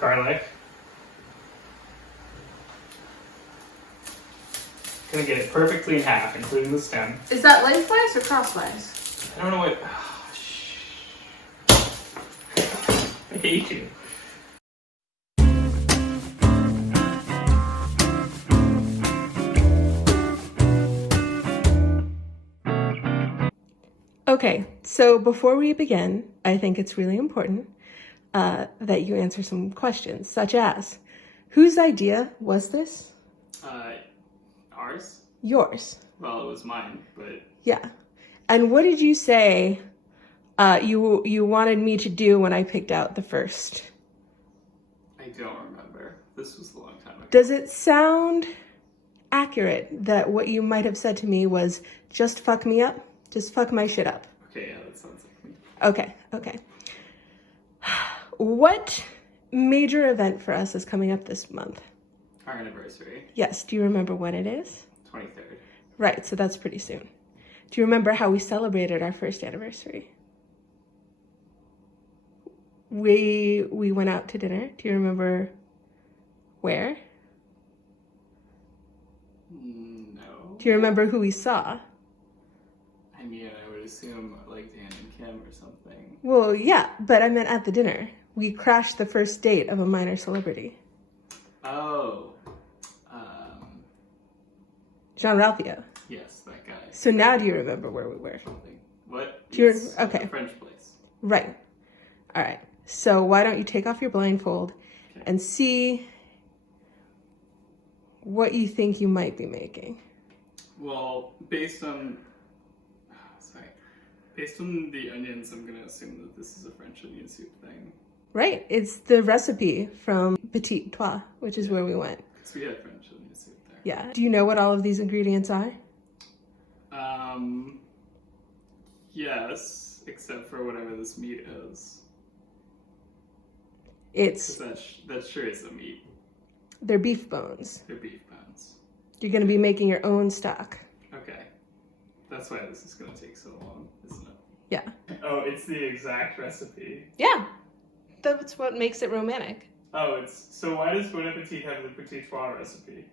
garlic. Gonna get it perfectly in half, including the stem. Is that lengthwise or crosswise? I don't know what. Oh, I hate you. Okay, so before we begin, I think it's really important that you answer some questions, such as, whose idea was this? Ours? Yours. Well, it was mine, but... Yeah. And what did you say you wanted me to do when I picked out the first? I don't remember. This was a long time ago. Does it sound accurate that what you might have said to me was, just fuck me up? Just fuck my shit up? Okay, yeah, that sounds like me. Okay. What major event for us is coming up this month? Our anniversary. Yes, do you remember when it is? 23rd. Right, so that's pretty soon. Do you remember how we celebrated our first anniversary? We went out to dinner. Do you remember where? No. Do you remember who we saw? I mean, I would assume like Dan and Kim or something. Well, yeah, but I meant at the dinner. We crashed the first date of a minor celebrity. Oh. Jean-Ralphio. Yes, that guy. So now do you remember where we were? Something. What? Do you Yes, okay. The French place. Right. All right. So why don't you take off your blindfold and see what you think you might be making? Well, based on the onions, I'm gonna assume that this is a French onion soup thing. Right. It's the recipe from Petit Trois, which is where we went. Because we had French onion soup there. Yeah. Do you know what all of these ingredients are? Yes, except for whatever this meat is. It's... That sure is a meat. They're beef bones. They're beef bones. You're going to be making your own stock. Okay. That's why this is going to take so long, isn't it? Yeah. Oh, it's the exact recipe. Yeah. That's what makes it romantic. Oh, so why does Bon Appetit have the Petit Trois recipe?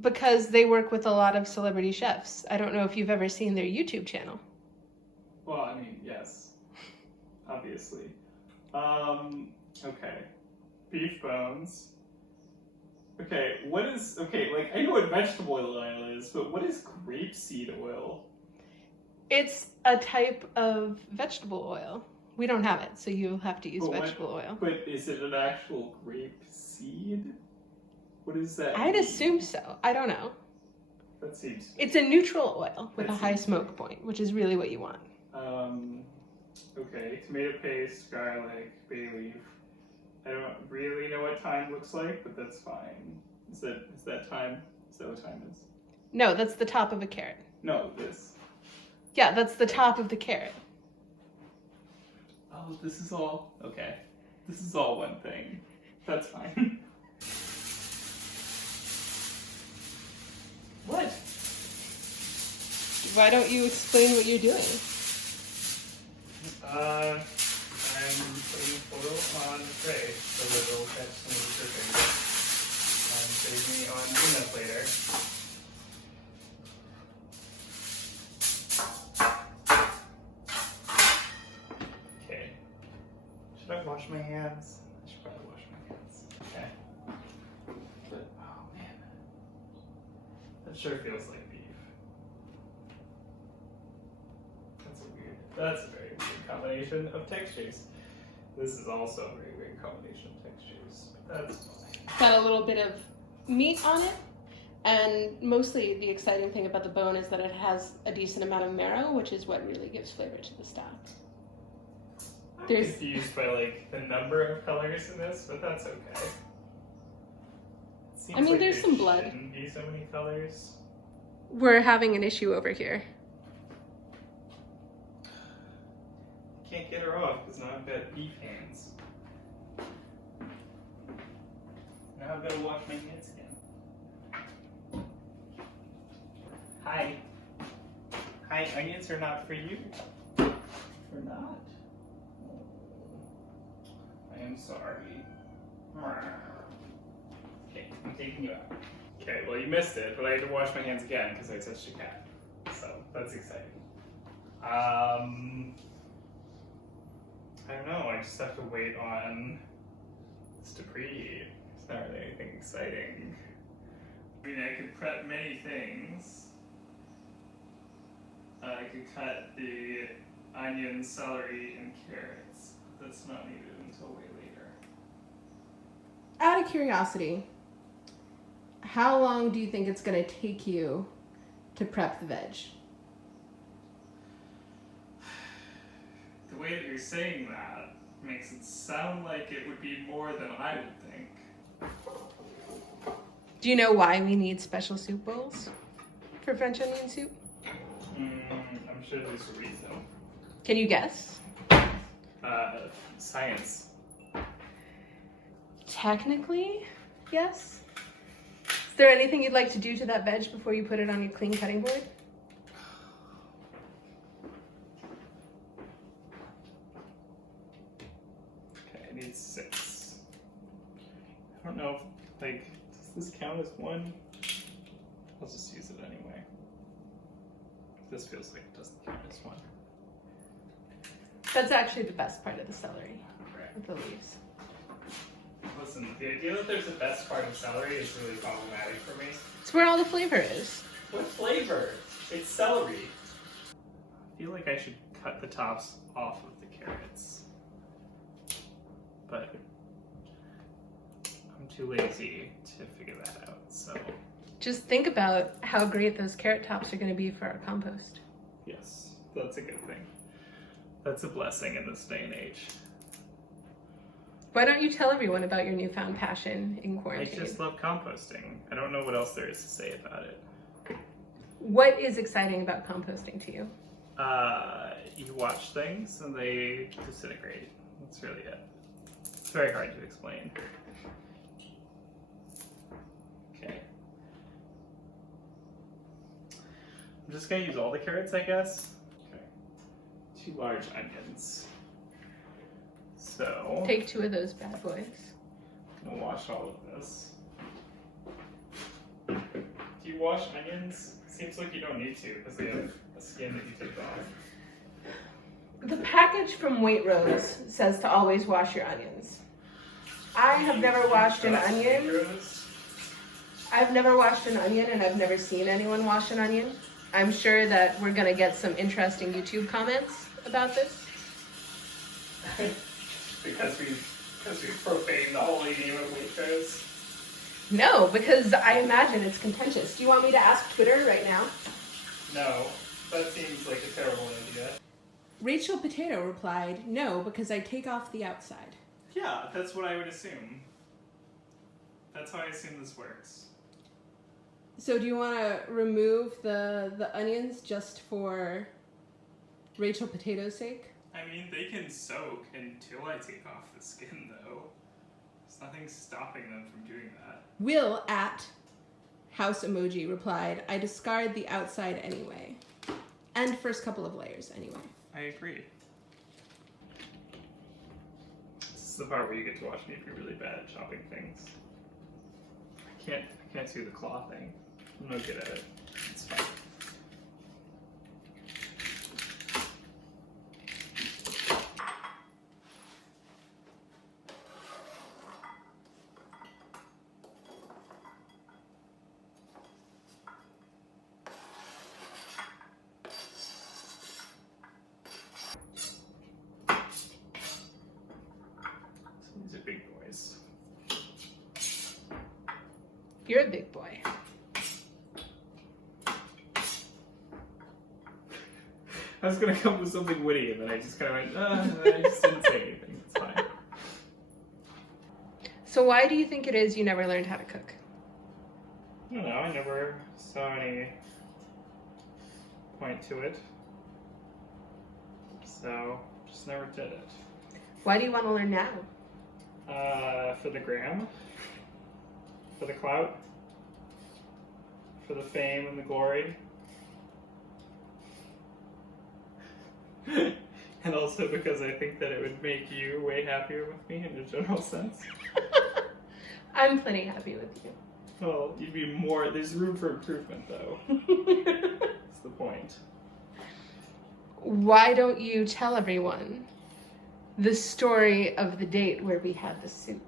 Because they work with a lot of celebrity chefs. I don't know if you've ever seen their YouTube channel. Well, I mean, yes. Obviously. Okay. Beef bones. Okay, I know what vegetable oil is, but what is grapeseed oil? It's a type of vegetable oil. We don't have it, so you'll have to use vegetable oil. But is it an actual grape seed? What is that? I'd assume so. I don't know. That seems... It's a neutral oil with a high smoke point, which is really what you want. Okay, tomato paste, garlic, bay leaf. I don't really know what thyme looks like, but that's fine. Is that thyme? Is that what thyme is? No, that's the top of a carrot. No, this. Yeah, that's the top of the carrot. Oh, this is all... Okay. This is all one thing. That's fine. What? Why don't you explain what you're doing? I'm putting oil on the tray so that it'll catch some of the dripping. Save me on doing that later. Okay. Should I wash my hands? I should probably wash my hands. Okay. But, oh man. That sure feels like beef. That's a very weird combination of textures. This is also a very weird combination of textures. But that's fine. Got a little bit of meat on it, and mostly the exciting thing about the bone is that it has a decent amount of marrow, which is what really gives flavor to the stock. I'm confused by like the number of colors in this, but that's okay. I mean, there's some blood. Shouldn't be so many colors. We're having an issue over here. Can't get her off because now I've got beef hands. Now I've got to wash my hands again. Hi. Hi, onions are not for you. They're not. I am sorry. Okay, I'm taking you out. Okay, well you missed it, but I had to wash my hands again because I touched a cat. So that's exciting. I don't know, I just have to wait on this to preheat. It's not really anything exciting. I mean, I could prep many things. I could cut the onions, celery, and carrots. That's not needed until way later. Out of curiosity, how long do you think it's going to take you to prep the veg? The way that you're saying that makes it sound like it would be more than I would think. Do you know why we need special soup bowls for French onion soup? I'm sure there's a reason. Can you guess? Science. Technically, yes. Is there anything you'd like to do to that veg before you put it on your clean cutting board? Okay, I need 6. I don't know if, like, does this count as 1? I'll just use it anyway. This feels like it doesn't count as 1. That's actually the best part of the celery, Right. with the leaves. Listen, the idea that there's a best part of celery is really problematic for me. It's where all the flavor is. What flavor? It's celery. I feel like I should cut the tops off of the carrots. But I'm too lazy to figure that out, so Just think about how great those carrot tops are going to be for our compost. yes, that's a good thing. That's a blessing in this day and age. Why don't you tell everyone about your newfound passion in I quarantine? just love composting. I don't know what else there is to say about it. What is exciting about composting to you? You watch things and they disintegrate. That's really it. It's very hard to explain. Okay. I'm just gonna use all the carrots, I guess. Okay. 2 large onions. So, Take 2 of those bad boys. I'm gonna wash all of this. Do you wash onions? Seems like you don't need to because they have a skin that you take off. The package from Waitrose says to always wash your onions. I have never washed an onion. Waitrose? I've never washed an onion and I've never seen anyone wash an onion. I'm sure that we're going to get some interesting YouTube comments about this. because we profaned the holy name of Waitrose. No, because I imagine it's contentious. Do you want me to ask Twitter right now? No, that seems like a terrible idea. Rachel Potato replied, no, because I take off the outside. Yeah, that's what I would assume. That's how I assume this works. So do you want to remove the onions just for Rachel Potato's sake? I mean, they can soak until I take off the skin, though. There's nothing stopping them from doing that. Will at house emoji replied, I discard the outside anyway. And first couple of layers anyway. I agree. This is the part where you get to watch me be really bad at chopping things. I can't do the claw thing. I'm no good at it. It's fine. These are big boys. You're a big boy. I was gonna come up with something witty, and then I just kind of went, I just didn't say anything. It's fine. So why do you think it is you never learned how to cook? I don't know. I never saw any point to it, so just never did it. Why do you want to learn now? For the gram, for the clout, for the fame and the glory. And also because I think that it would make you way happier with me in a general sense. I'm plenty happy with you. Well, you'd be more. There's room for improvement, though. That's the point. Why don't you tell everyone the story of the date where we had the soup?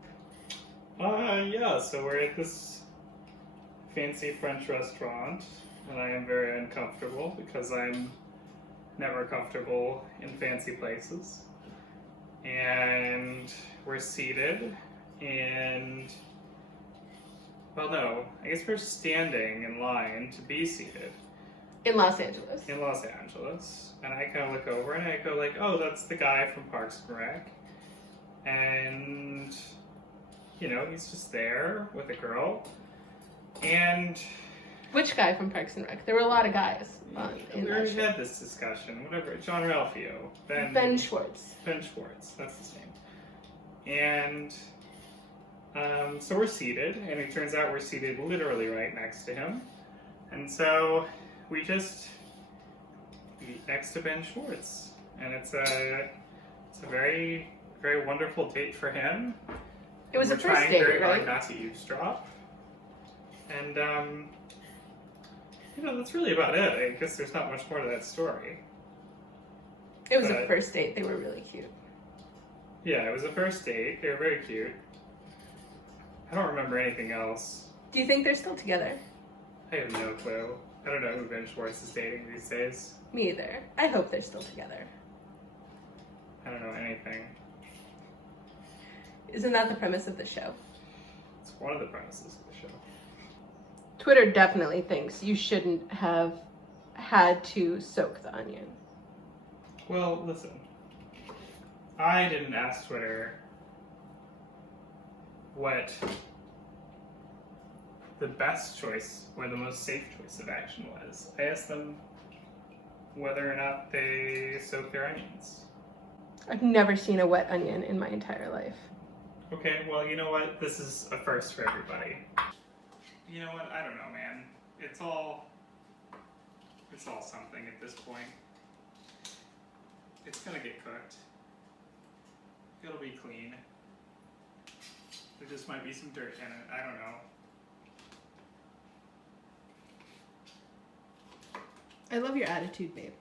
Yeah, so we're at this fancy French restaurant, and I am very uncomfortable because I'm never comfortable in fancy places. And we're seated, and, well, no, I guess we're standing in line to be seated. In Los Angeles. In Los Angeles. And I kind of look over and I go like, oh, that's the guy from Parks and Rec. And, you know, he's just there with a girl. And... Which guy from Parks and Rec? There were a lot of guys in we that already show. had this discussion. Whatever. John Ralphio. Ben Schwartz. Ben Schwartz. That's his name. And so we're seated, and it turns out we're seated literally right next to him. And so we just eat next to Ben Schwartz. And it's a very, very wonderful date for him. It was We're a first trying date, very hard right? not to eavesdrop. And, you know, that's really about it. I guess there's not much more to that story. It was a But- first date. They were really cute. Yeah, it was a first date. They were very cute. I don't remember anything else. Do you think they're still together? I have no clue. I don't know who Ben Schwartz is dating these days. Me either. I hope they're still together. I don't know anything. Isn't that the premise of the show? It's one of the premises of the show. Twitter definitely thinks you shouldn't have had to soak the onion. Well, listen. I didn't ask Twitter what the best choice or the most safe choice of action was. I asked them whether or not they soak their onions. I've never seen a wet onion in my entire life. Okay, well, you know what? This is a first for everybody. You know what? I don't know, man. It's all something at this point. It's gonna get cooked. It'll be clean. There just might be some dirt in it. I don't know. I love your attitude, babe.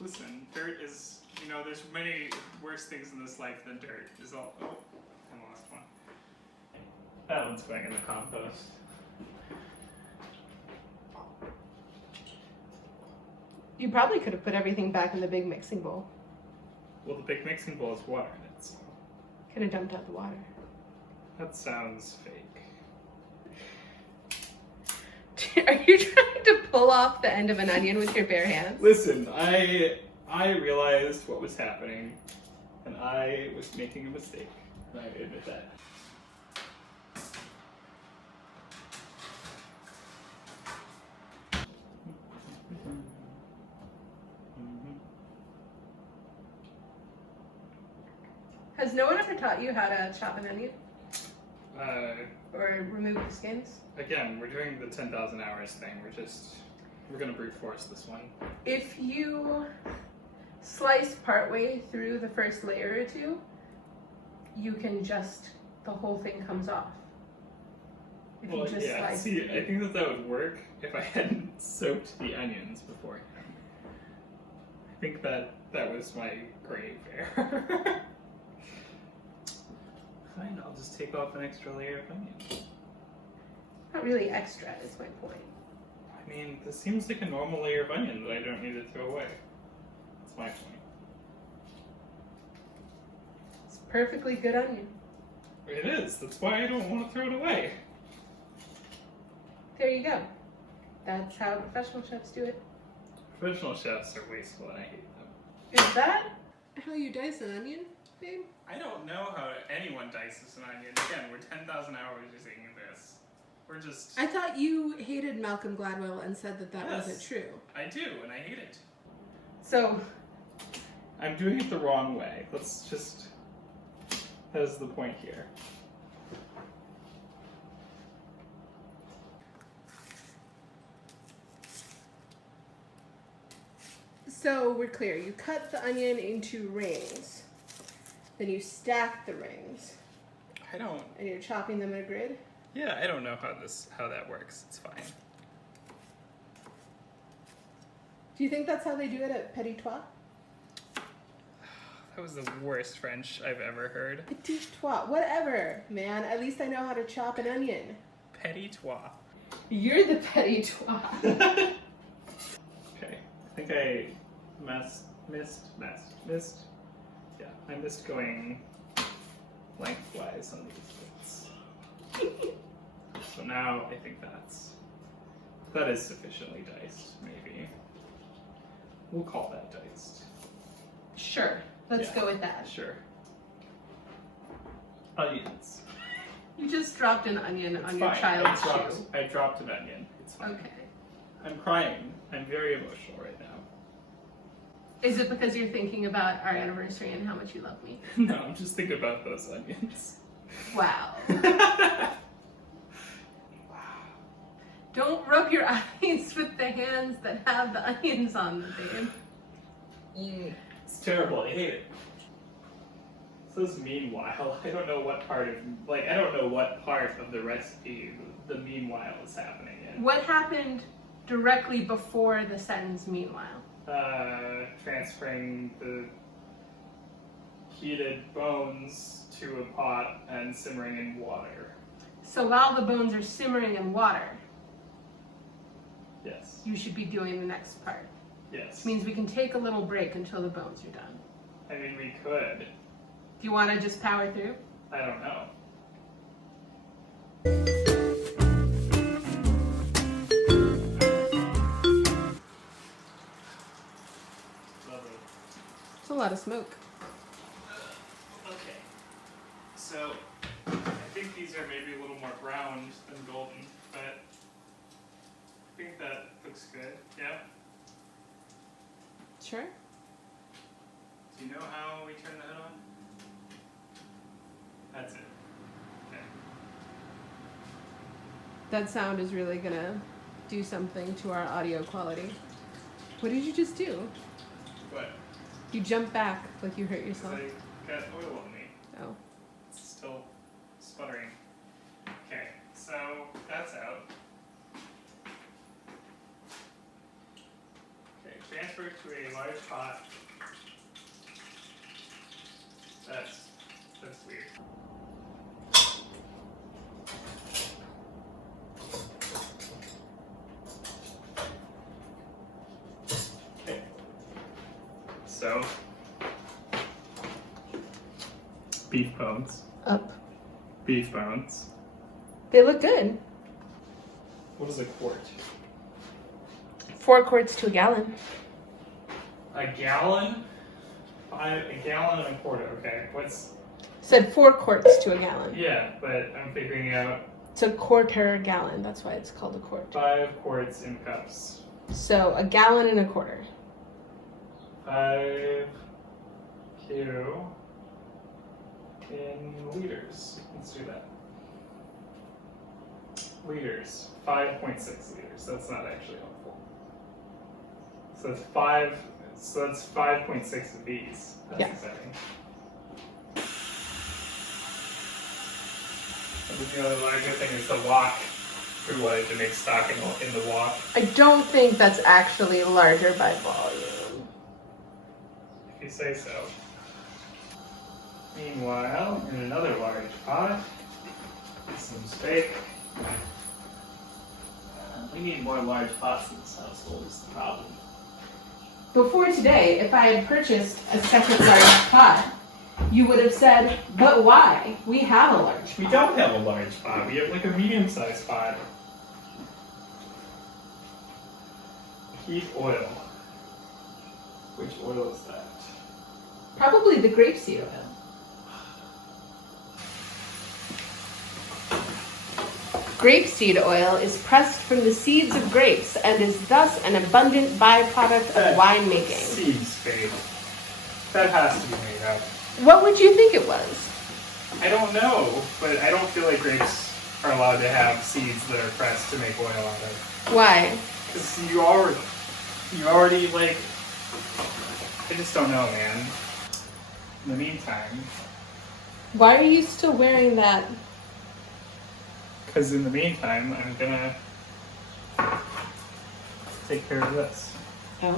Listen, dirt is, you know, there's many worse things in this life than dirt. Is all. Oh, I lost one. That one's going in the compost. You probably could have put everything back in the big mixing bowl. Well, the big mixing bowl has water in it, so Could have dumped out the water. that sounds fake. Are you trying to pull off the end of an onion with your bare hands? Listen, I realized what was happening, and I was making a mistake. And I admit that. Has no one ever taught you how to chop an onion? Uh, Or remove the skins? Again, we're doing the 10,000 hours thing. We're gonna brute force this one. If you slice partway through the first layer or two, you can just, the whole thing comes off. If Well, you just yeah. slice See, I think that would work if I hadn't soaked the onions beforehand. I think that was my grave error. Fine, I'll just take off an extra layer of onion. Not really extra, is my point. I mean, this seems like a normal layer of onion that I don't need to throw away. That's my point. It's perfectly good onion. It is. That's why I don't want to throw it away. There you go. That's how professional chefs do it. Professional chefs are wasteful and I hate them. Is that how you dice an onion, babe? I don't know how anyone dices an onion. Again, we're 10,000 hours using this. We're just... I thought you hated Malcolm Gladwell and said that Yes. wasn't true. I do, and I hate it. So, I'm doing it the wrong way. Let's just... That is the point here. so we're clear. You cut the onion into rings. Then you stack the rings. I don't. And you're chopping them in a grid? Yeah, I don't know how that works. It's fine. Do you think that's how they do it at Petit Trois? That was the worst French I've ever heard. Petit Trois, whatever, man. At least I know how to chop an onion. Petit Trois. You're the Petit Trois. Okay, I think I missed. Yeah, I missed going lengthwise on these bits. So now I think that is sufficiently diced, maybe. We'll call that diced. Sure, let's Yeah. go with that. Sure. Onions. You just dropped an onion It's on your fine. child's shoe. I dropped an onion. It's fine. Okay. I'm crying. I'm very emotional right now. Is it because you're thinking about our anniversary and how much you love me? No, I'm just thinking about those onions. Wow. Wow. Don't rub your eyes with the hands that have the onions on them, babe. It's terrible. I hate it. It says meanwhile. I don't know what part of the recipe the meanwhile is happening in. What happened directly before the sentence meanwhile? Transferring the heated bones to a pot and simmering in water. So while the bones are simmering in water, Yes. you should be doing the next part. Yes. Which means we can take a little break until the bones are done. I mean, we could. Do you want to just power through? I don't know. Lovely. It's a lot of smoke. Okay. So, I think these are maybe a little more browned than golden, but I think that looks good. Yeah? Sure. Do you know how we turn the hood on? That's it. Okay. That sound is really gonna do something to our audio quality. What did you just do? What? You jumped back like you hurt Because yourself. I got oil on me. Oh. It's still sputtering. Okay, so that's out. Okay, transfer to a large pot. That's weird. Okay. So beef bones. Up. Beef bones. They look good. What is a quart? 4 quarts to a gallon. A gallon? A gallon and a quarter. Okay. Said 4 quarts to a gallon. Yeah, but I'm figuring out It's a quarter gallon. That's why it's called a quart. 5 quarts in cups. So a gallon and a quarter. 5 Q in liters. Let's do that. Liters. 5.6 liters. That's not actually helpful. So it's 5.6 of these. That's Yeah. exciting. I think the other larger thing is the wok. We wanted to make stock in the wok. I don't think that's actually larger by volume. If you say so. Meanwhile, in another large pot, some steak. We need more large pots in this household is the problem. Before today, if I had purchased a second large pot, you would have said, but why? We have a large We pot. don't have a large pot. We have like a medium-sized pot. Heat oil. Which oil is that? Probably the grapeseed oil. Grapeseed oil is pressed from the seeds of grapes and is thus an abundant byproduct of winemaking. Seeds, babe. That has to be made up. What would you think it was? I don't know, but I don't feel like grapes are allowed to have seeds that are pressed to make oil out of. Why? Because you already like, I just don't know, man. In the meantime, Why are you still wearing that? Because in the meantime, I'm gonna take care of this. Oh.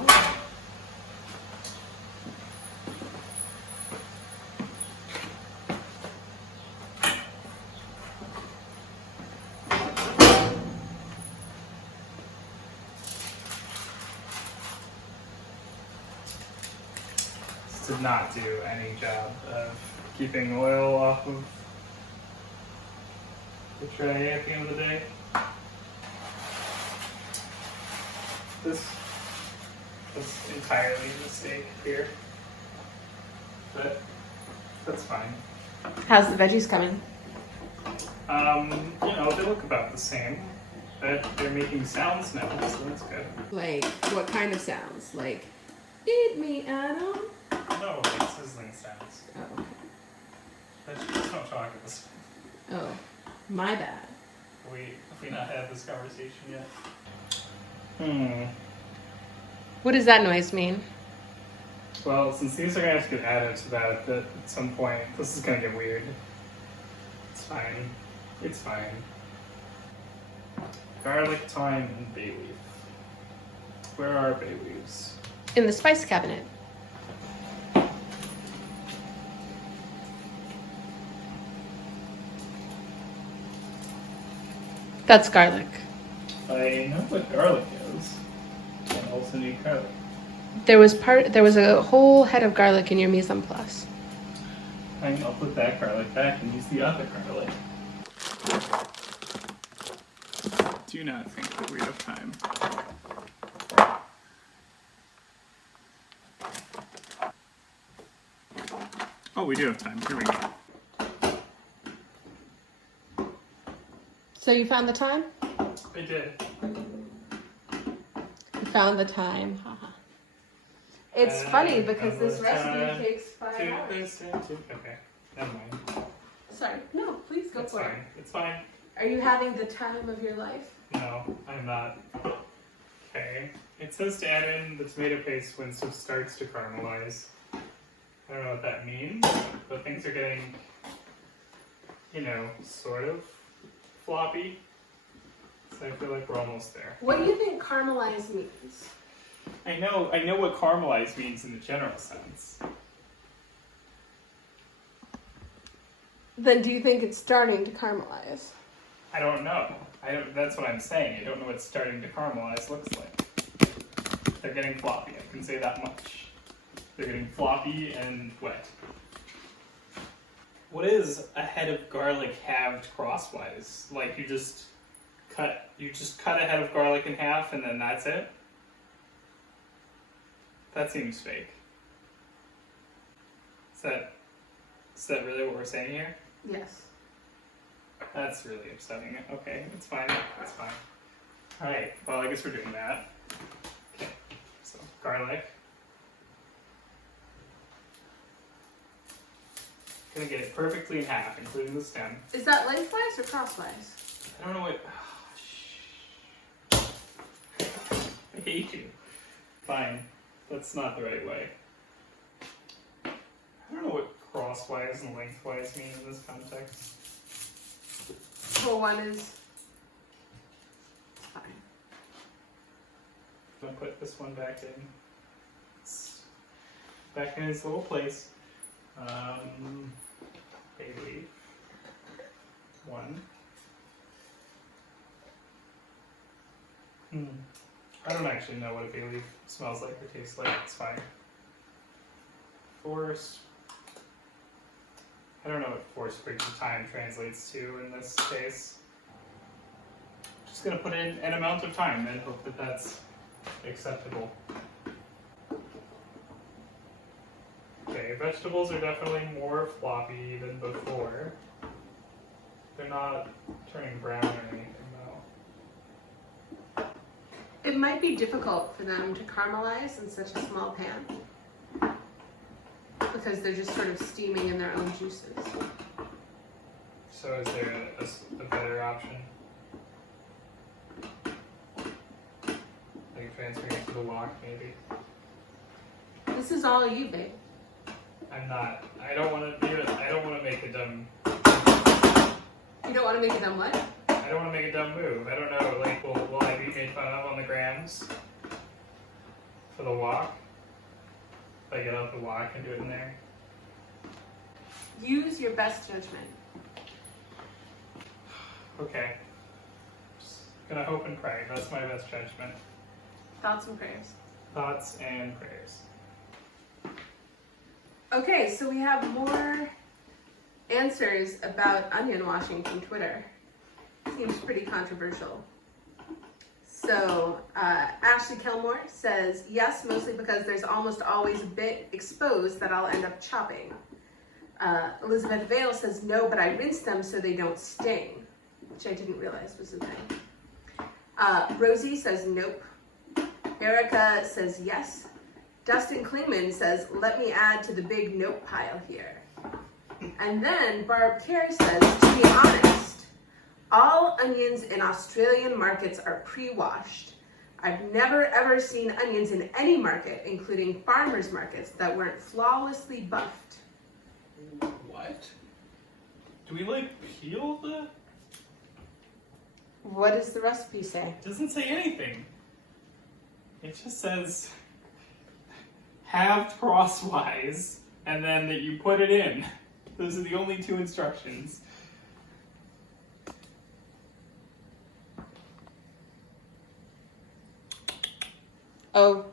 This did not do any job of keeping oil off of the tray at the end of the day. This was entirely a mistake here, but that's fine. How's the veggies coming? You know, they look about the same, but they're making sounds now, so that's good. Like, what kind of sounds? Like, eat me, Adam? No, like sizzling sounds. Oh, okay. Let's not talk at this point. Oh, my bad. Have we not had this conversation yet? What does that noise mean? Well, since these are gonna have to get added to that at some point, this is gonna get weird. It's fine. It's fine. Garlic, thyme, and bay leaf. Where are bay leaves? In the spice cabinet. That's garlic. I know what garlic is. I also need garlic. There was a whole head of garlic in your mise en place. Fine, I'll put that garlic back and use the other garlic. Do not think that we have time. Oh, we do have time. Here we go. So you found the time? I did. You found the time. Haha. It's funny because this recipe takes 5 hours. Okay, never mind. Sorry. No, please go It's for fine. it. It's fine. Are you having the time of your life? No, I'm not. Okay. It says to add in the tomato paste when it starts to caramelize. I don't know what that means, but things are getting, you know, sort of floppy. So I feel like we're almost there. What do you think caramelize means? I know what caramelize means in the general sense. Then do you think it's starting to caramelize? I don't know. That's what I'm saying. I don't know what starting to caramelize looks like. They're getting floppy, I can say that much. They're getting floppy and wet. What is a head of garlic halved crosswise? Like you just cut a head of garlic in half and then that's it? That seems fake. Is that really what we're saying here? Yes. That's really upsetting. Okay, it's fine. It's fine. Alright, well, I guess we're doing that. Okay, so garlic. Gonna get it perfectly in half, including the stem. Is that lengthwise or crosswise? I don't know what. I hate you. Fine. That's not the right way. I don't know what crosswise and lengthwise mean in this context. Well, one is fine. I'm gonna put this one back in. It's back in its little place. Bay leaf. 1. I don't actually know what a bay leaf smells like or tastes like. It's fine. Force. I don't know what force per time translates to in this case. Just gonna put in an amount of time and hope that that's acceptable. Okay, vegetables are definitely more floppy than before. They're not turning brown or anything though. It might be difficult for them to caramelize in such a small pan because they're just sort of steaming in their own juices. So is there a better option? Like transferring it to the wok maybe? This is all you, babe. I'm not. I don't want to do it. I don't want to make a dumb. You don't want to make a dumb what? I don't want to make a dumb move. I don't know. Like, will I be made fun of on the grams for the walk? If I get out the walk and do it in there. Use your best judgment. Okay. Just gonna hope and pray. That's my best judgment. Thoughts and prayers. Thoughts and prayers. Okay, so we have more answers about onion washing from Twitter. Seems pretty controversial. So, Ashley Kilmore says, yes, mostly because there's almost always a bit exposed that I'll end up chopping. Elizabeth Vale says, no, but I rinse them so they don't sting, which I didn't realize was a thing. Rosie says, nope. Erica says, yes. Dustin Klingman says, let me add to the big nope pile here. And then Barb Kerr says, to be honest, all onions in Australian markets are pre-washed. I've never ever seen onions in any market, including farmers markets, that weren't flawlessly buffed. What? Do we like peel the? What does the recipe say? It doesn't say anything. It just says halved crosswise, and then that you put it in. Those are the only two instructions. Oh,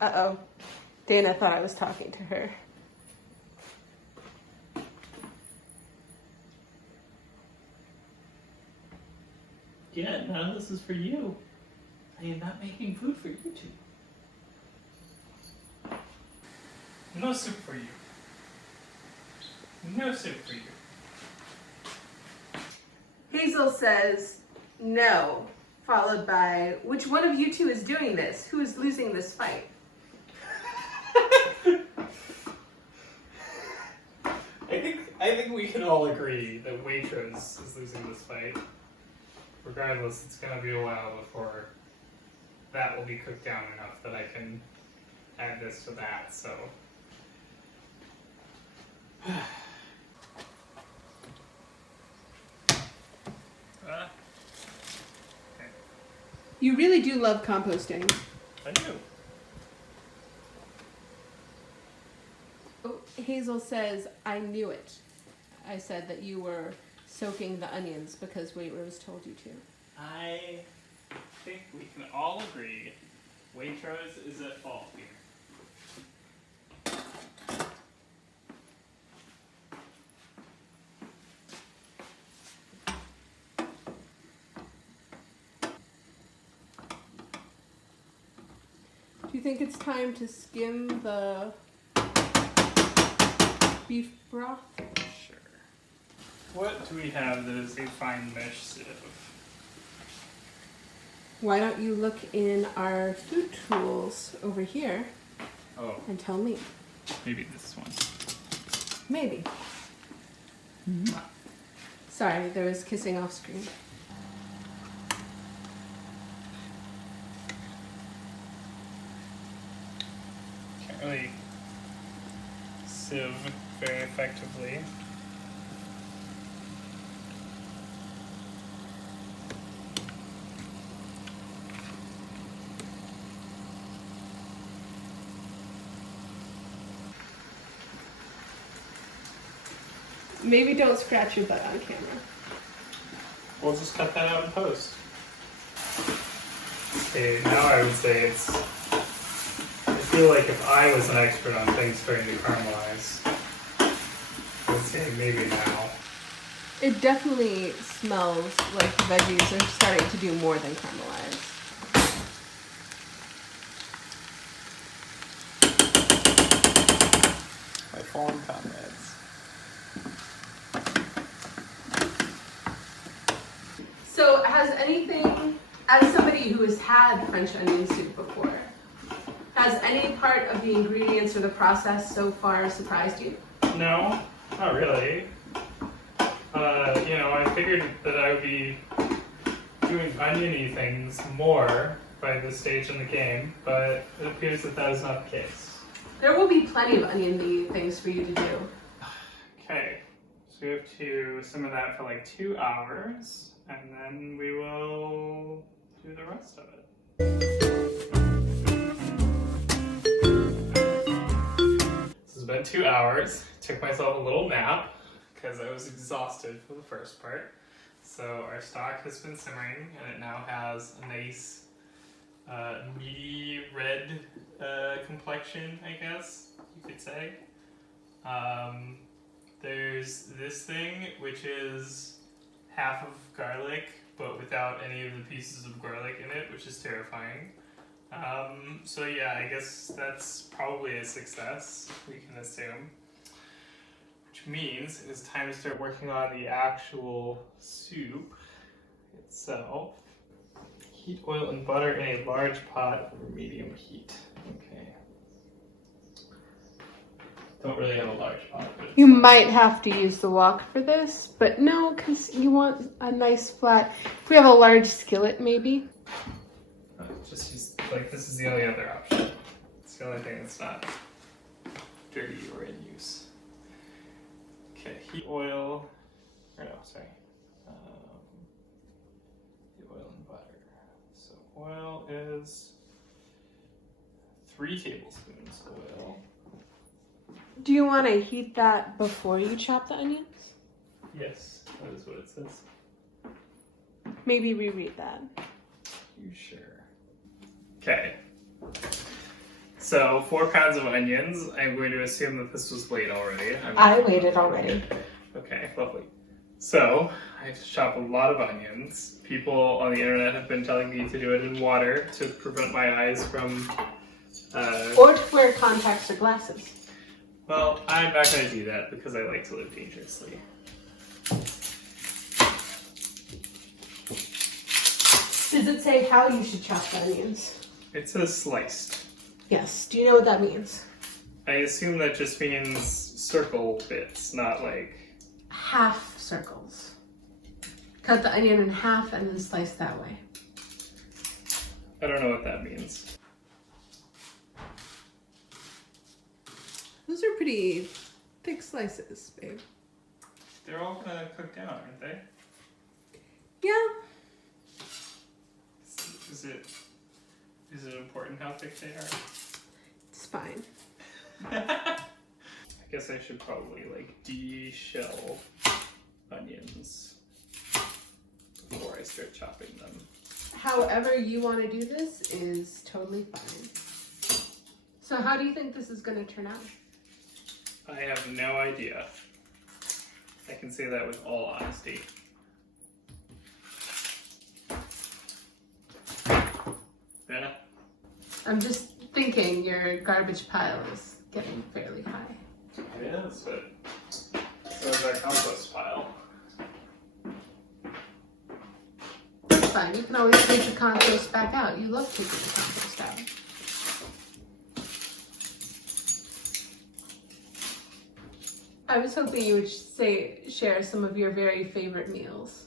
uh-oh. Dana thought I was talking to her. Yeah, none of this is for you. I am not making food for you two. No soup for you. No soup for you. Hazel says, no, followed by, which one of you two is doing this? Who is losing this fight? I think we can all agree that Waitrose is losing this fight. Regardless, it's gonna be a while before that will be cooked down enough that I can add this to that, so. You really do love composting. I do. Oh, Hazel says, I knew it. I said that you were soaking the onions because Waitrose told you to. I think we can all agree Waitrose is at fault here. Do you think it's time to skim the beef broth? Sure. What do we have that is a fine mesh sieve? Why don't you look in our food tools over here Oh, and tell me? maybe this one. Maybe. Sorry, there was kissing off screen. Can't really sieve very effectively. Maybe don't scratch your butt on camera. We'll just cut that out in post. Okay, now I would say it's. I feel like if I was an expert on things starting to caramelize, I would say maybe now. It definitely smells like the veggies are starting to do more than caramelize. My fallen comrades. So has anything, as somebody who has had French onion soup before, has any part of the ingredients or the process so far surprised you? No, not really. I figured that I would be doing oniony things more by this stage in the game, but it appears that that is not the case. There will be plenty of onion-y things for you to do. Okay, so we have to simmer that for like 2 hours, and then we will do the rest of it. This has been 2 hours. Took myself a little nap because I was exhausted for the first part. So our stock has been simmering, and it now has a nice meaty red complexion, I guess you could say. There's this thing, which is half of garlic, but without any of the pieces of garlic in it, which is terrifying. So yeah, I guess that's probably a success, we can assume. Which means it is time to start working on the actual soup itself. Heat oil and butter in a large pot over medium heat. Okay. Don't really have a large pot. But You might have to use the wok for this, but no, because you want a nice flat. If we have a large skillet, maybe. Just use, like, this is the only other option. It's the only thing that's not dirty or in use. Okay, heat oil, or no, sorry. The oil and butter. So oil is 3 tablespoons oil. Do you want to heat that before you chop the onions? Yes, that is what it says. Maybe reread that. You sure? Okay. So 4 pounds of onions. I'm going to assume that this was weighed already. I weighed it already. Okay, lovely. So I have to chop a lot of onions. People on the internet have been telling me to do it in water to prevent my eyes from... Or to wear contacts or glasses. Well, I'm not going to do that because I like to live dangerously. Does it say how you should chop the onions? It says sliced. Yes. Do you know what that means? I assume that just means circle bits, not like... Half circles. Cut the onion in half and then slice that way. I don't know what that means. Those are pretty thick slices, babe. They're all gonna cook down, aren't they? Yeah. Is it important how thick they are? It's fine. I guess I should probably like de-shell onions before I start chopping them. However you want to do this is totally fine. So how do you think this is going to turn out? I have no idea. I can say that with all honesty. Yeah. I'm just thinking your garbage pile is getting fairly high. It is, but so is our compost pile. That's fine. You can always take the compost back out. You love taking the compost out. I was hoping you would share some of your very favorite meals.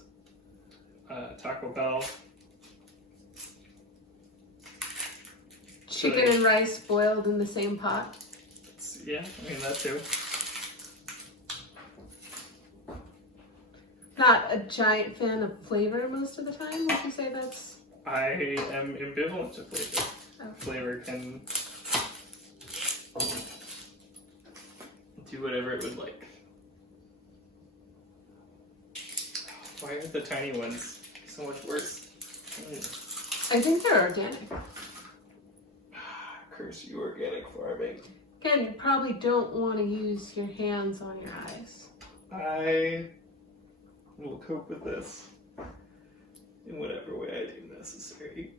Taco Bell. Chicken and rice boiled in the same pot. Yeah, I mean that too. Not a giant fan of flavor most of the time. Would you say that's... I am ambivalent to flavor. Oh. Flavor can do whatever it would like. Why are the tiny ones so much worse? I think they're organic. Curse you, organic farming. Again, you probably don't want to use your hands on your eyes. I will cope with this in whatever way I deem necessary.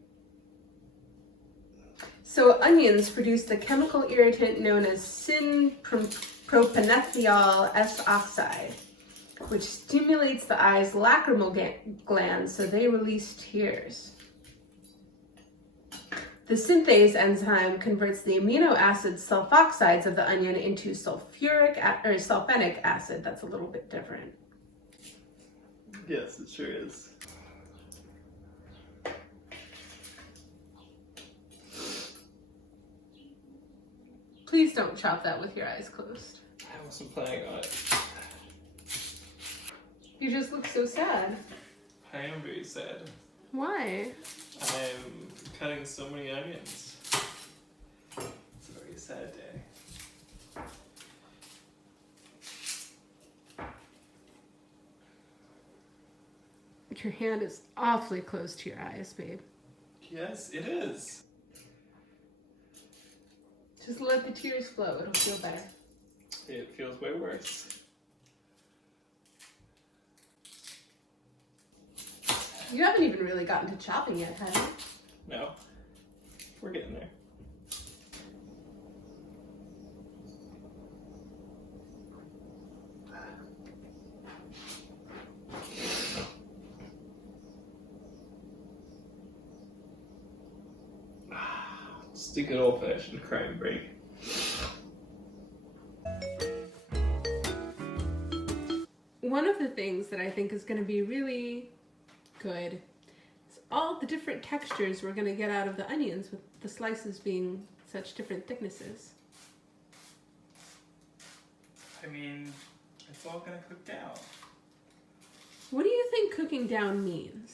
So onions produce the chemical irritant known as synpropanethiol S-oxide, which stimulates the eye's lacrimal glands so they release tears. The synthase enzyme converts the amino acid sulfoxides of the onion into sulfenic acid. That's a little bit different. Yes, it sure is. Please don't chop that with your eyes closed. I wasn't planning on it. You just look so sad. I am very sad. Why? I'm cutting so many onions. It's a very sad day. Your hand is awfully close to your eyes, babe. Yes, it is. Just let the tears flow. It'll feel better. It feels way worse. You haven't even really gotten to chopping yet, have you? No. We're getting there. Just a good old-fashioned crime break. One of the things that I think is going to be really good is all the different textures we're going to get out of the onions with the slices being such different thicknesses. I mean, it's all gonna cook down. What do you think cooking down means?